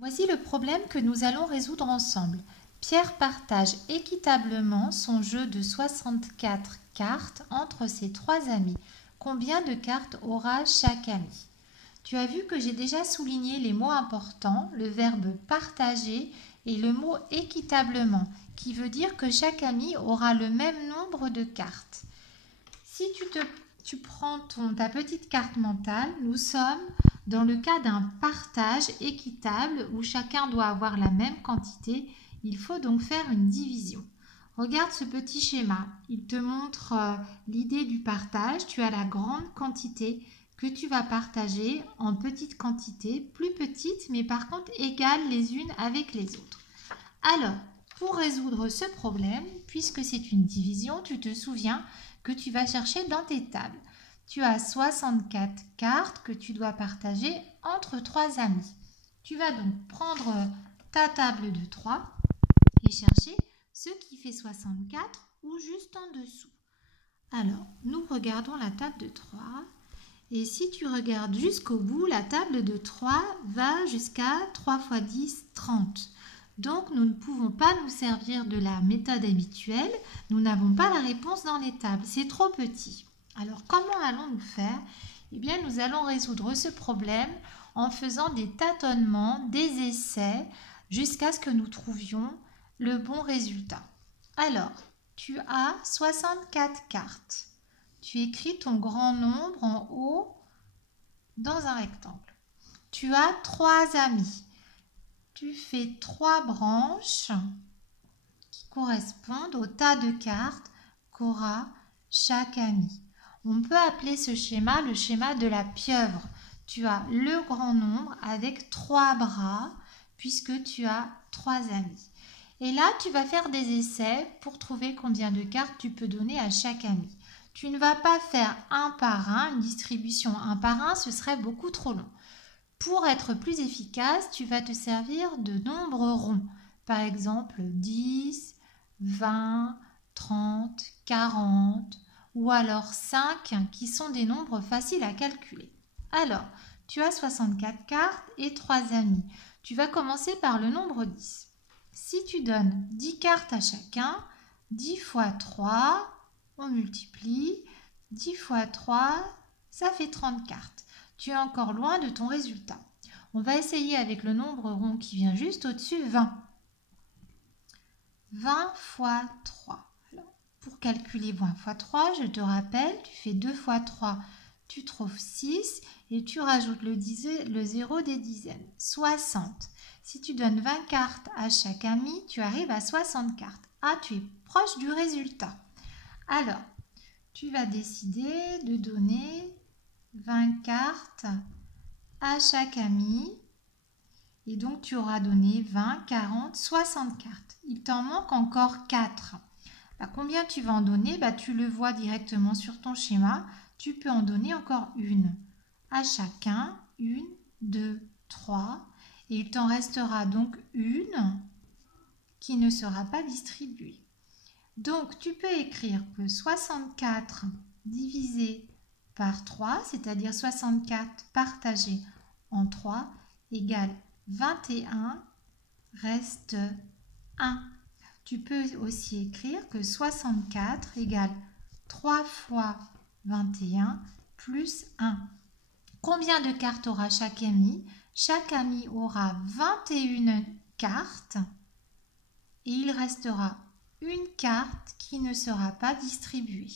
Voici le problème que nous allons résoudre ensemble. Pierre partage équitablement son jeu de 64 cartes entre ses trois amis. Combien de cartes aura chaque ami? Tu as vu que j'ai déjà souligné les mots importants, le verbe partager et le mot équitablement, qui veut dire que chaque ami aura le même nombre de cartes. Si tu prends ta petite carte mentale, nous sommes dans le cas d'un partage équitable où chacun doit avoir la même quantité. Il faut donc faire une division. Regarde ce petit schéma. Il te montre l'idée du partage. Tu as la grande quantité que tu vas partager en petites quantités, plus petites, mais par contre égales les unes avec les autres. Alors, pour résoudre ce problème, puisque c'est une division, tu te souviens que tu vas chercher dans tes tables. Tu as 64 cartes que tu dois partager entre trois amis. Tu vas donc prendre ta table de 3 et chercher ce qui fait 64 ou juste en dessous. Alors, nous regardons la table de 3. Et si tu regardes jusqu'au bout, la table de 3 va jusqu'à 3 x 10, 30. Donc, nous ne pouvons pas nous servir de la méthode habituelle. Nous n'avons pas la réponse dans les tables. C'est trop petit. Alors, comment allons-nous faire? Eh bien, nous allons résoudre ce problème en faisant des tâtonnements, des essais, jusqu'à ce que nous trouvions le bon résultat. Alors, tu as 64 cartes. Tu écris ton grand nombre en haut dans un rectangle. Tu as 3 amis. Tu fais 3 branches qui correspondent au tas de cartes qu'aura chaque ami. On peut appeler ce schéma le schéma de la pieuvre. Tu as le grand nombre avec 3 bras puisque tu as 3 amis. Et là, tu vas faire des essais pour trouver combien de cartes tu peux donner à chaque ami. Tu ne vas pas faire un par un, une distribution un par un, ce serait beaucoup trop long. Pour être plus efficace, tu vas te servir de nombres ronds. Par exemple, 10, 20, 30, 40 ou alors 5 qui sont des nombres faciles à calculer. Alors, tu as 64 cartes et 3 amis. Tu vas commencer par le nombre 10. Si tu donnes 10 cartes à chacun, 10 fois 3, on multiplie. 10 fois 3, ça fait 30 cartes. Tu es encore loin de ton résultat. On va essayer avec le nombre rond qui vient juste au-dessus, 20. 20 fois 3. Alors, pour calculer 20 fois 3, je te rappelle, tu fais 2 fois 3, tu trouves 6 et tu rajoutes le 0 des dizaines, 60. Si tu donnes 20 cartes à chaque ami, tu arrives à 60 cartes. Ah, tu es proche du résultat. Alors, tu vas décider de donner 20 cartes à chaque ami. Et donc, tu auras donné 20, 40, 60 cartes. Il t'en manque encore 4. Combien tu vas en donner? Tu le vois directement sur ton schéma. Tu peux en donner encore une. À chacun, 1, 2, 3. Et il t'en restera donc une qui ne sera pas distribuée. Donc, tu peux écrire que 64 divisé par 3, c'est-à-dire 64 partagé en 3, égale 21, reste 1. Tu peux aussi écrire que 64 égale 3 fois 21 plus 1. Combien de cartes aura chaque ami? Chaque ami aura 21 cartes et il restera une carte qui ne sera pas distribuée.